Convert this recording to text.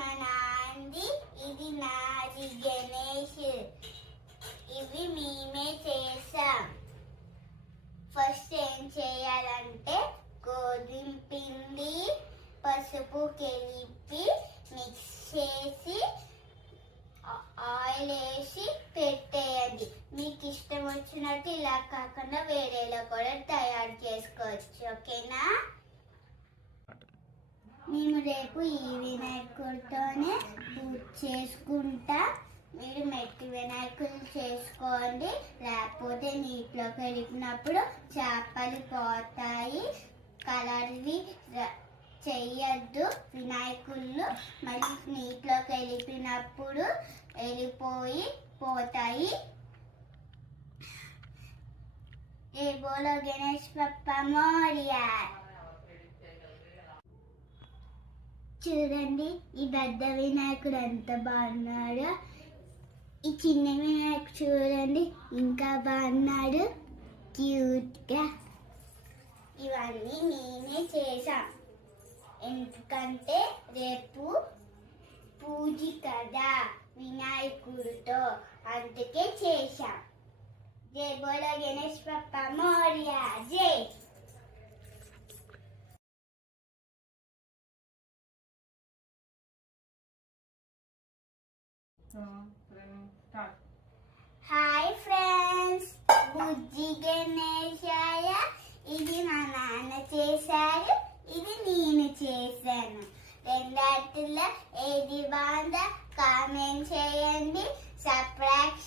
మా నాన్నది, ఇది నాది గణేష్. ఇవి మేమే చేసాం. ఫస్ట్ ఏం చేయాలంటే గోధుమ పిండి పసుపు కలిపి మిక్స్ చేసి ఆయిల్ వేసి పెట్టేయండి. మీకు ఇష్టం వచ్చినట్టు ఇలా కాకుండా వేరేలా కూడా తయారు చేసుకోవచ్చు. ఓకేనా? మేము రేపు ఈ వినాయకుడితోనే పూజ చేసుకుంటా. మీరు మట్టి వినాయకులు చేసుకోండి, లేకపోతే నీటిలో కలిపినప్పుడు చేపలు పోతాయి. కలర్వి చెయ్యొద్దు. వినాయకుళ్ళు మళ్ళీ నీటిలో కలిపినప్పుడు వెళ్ళిపోయి పోతాయి. ఏ బోలో గణేష్ బప్పా మోరియా. చూడండి ఈ పెద్ద వినాయకుడు ఎంత బాగున్నాడు. ఈ చిన్న వినాయకుడు చూడండి ఇంకా బాగున్నాడు, క్యూట్గా. ఇవన్నీ నేనే చేశాం, ఎందుకంటే రేపు పూజ కదా వినాయకుడితో, అందుకే చేశాం. జై బోలో గణేష్ బప్పా మోరియా. జై. హాయ్ ఫ్రెండ్స్, బుజ్జి గణేశాయ. ఇది మా నాన్న చేశారు, ఇది నేను చేశాను. రెండాటిలో ఏది బాగుందో కామెంట్ చేయండి. సబ్స్క్రైబ్